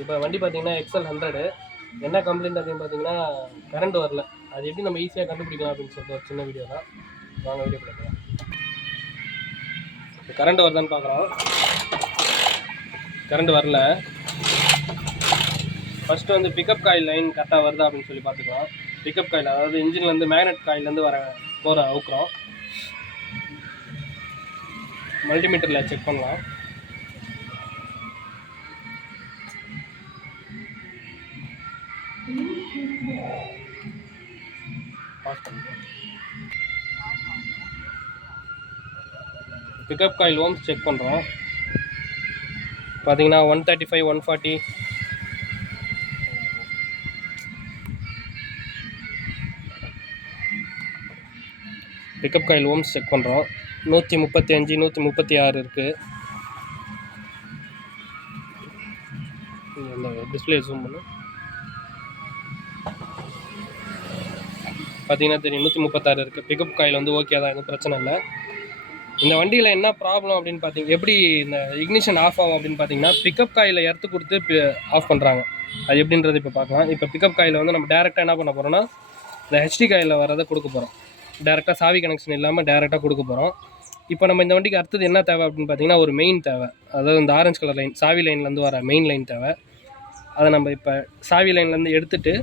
இப்போ வண்டி பார்த்தீங்கன்னா XL100 என்ன கம்ப்ளைண்ட் அப்படின்னு பார்த்தீங்கன்னா கரண்ட் வரல. அது எப்படி நம்ம ஈஸியாக கண்டுபிடிக்கலாம் அப்படின்னு சொல்லிட்டு ஒரு சின்ன வீடியோ தான். வாங்க வீடியோ பார்க்கலாம். கரண்ட் வருதான்னு பார்க்குறோம். கரண்ட் வரல. ஃபஸ்ட்டு வந்து பிக்கப் காயில் லைன் கரெக்டாக வருதா அப்படின்னு சொல்லி பார்த்துக்கலாம். பிக்கப் காயில் அதாவது இன்ஜின்லேருந்து மேக்னெட் காயிலேருந்து போகிற அவுக்குறோம். மல்டிமீட்டரில் செக் பண்ணலாம். பிக்கப் காயில் ஓம்ஸ் செக் பண்ணுறோம். பார்த்தீங்கன்னா 135 140 பிக்கப் காயில் ஓம்ஸ் செக் பண்ணுறோம். 135 136 இருக்குது. இந்த டிஸ்பிளே ஜூம் பண்ணு. பார்த்தீங்கன்னா தெரியும் 136 இருக்குது. பிக்கப் காயில் வந்து ஓகே தான், எதுவும் பிரச்சனை இல்லை. இந்த வண்டியில் என்ன ப்ராப்ளம் அப்படின்னு பார்த்தீங்க, எப்படி இந்த இக்னிஷன் ஆஃப் ஆகும் அப்படின்னு பார்த்தீங்கன்னா பிக்கப் காயில் எர்த்து கொடுத்து ஆஃப் பண்ணுறாங்க. அது எப்படின்றது இப்போ பார்க்கலாம். இப்போ பிக்கப் காயில் வந்து நம்ம டேரெக்டாக என்ன பண்ண போகிறோம்னா இந்த ஹெச்டி காயில் வரதை கொடுக்க போகிறோம். டேரெக்டாக சாவி கனெக்ஷன் இல்லாமல் டேரெக்டாக கொடுக்க போகிறோம். இப்போ நம்ம இந்த வண்டிக்கு அடுத்தது என்ன தேவை அப்படின்னு பார்த்தீங்கன்னா ஒரு மெயின் தேவை. அதாவது இந்த ஆரஞ்சு கலர் லைன் சாவி லைன்லேருந்து வர மெயின் லைன் தேவை. அதை நம்ம இப்போ சாவி லைன்லேருந்து எடுத்துகிட்டு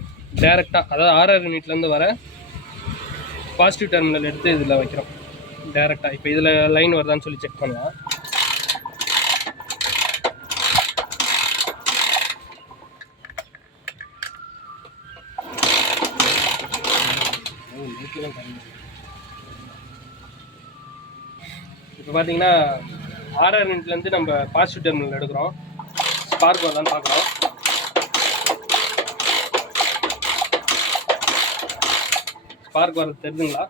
டேரெக்டாக அதாவது ஆர்ஆர் யூனிட்லேருந்து வர பாசிட்டிவ் டெர்மினல் எடுத்து இதில் வைக்கிறோம் டேரெக்டாக. இப்போ இதில் லைன் வருதான்னு சொல்லி செக் பண்ணலாம். இப்போ பார்த்தீங்கன்னா ஆர்ஆர் யூனிட்லேருந்து நம்ம பாசிட்டிவ் டெர்மினல் எடுக்கிறோம். ஸ்பார்க் வருதான்னு பார்க்குறோம். ஸ்பார்க் வரது தெரியுதுங்களா?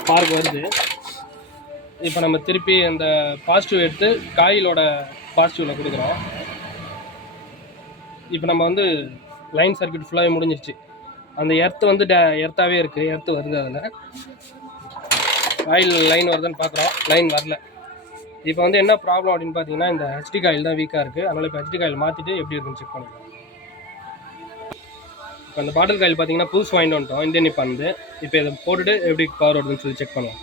ஸ்பார்க் வருது. இப்போ நம்ம திருப்பி அந்த பாசிட்டிவ் எடுத்து காயிலோட பாசிட்டிவில் கொடுக்குறோம். இப்போ நம்ம வந்து லைன் சர்க்கியூட் ஃபுல்லாகவே முடிஞ்சிருச்சு. அந்த எர்த்து வந்து எர்த்தாகவே இருக்குது, எர்த்து வருது. அதில் காயில் லைன் வருதுன்னு பார்க்குறோம், லைன் வரல. இப்போ வந்து என்ன ப்ராப்ளம் அப்படின்னு பார்த்தீங்கன்னா இந்த ஹெச்டி காயில் தான் வீக்காக இருக்குது. அதனால் இப்போ ஹெச்டி காயில் மாற்றிட்டு எப்படி இருக்குன்னு செக் பண்ணிக்கலாம். இப்போ அந்த பாட்டில் காயில் பார்த்தீங்கன்னா புதுசு வாங்கிட்டு வந்துட்டோம், இந்தியன் இப்போ வந்து. இப்போ இதை போட்டுட்டு எப்படி பவர் வருதுன்னு சொல்லி செக் பண்ணுவோம்.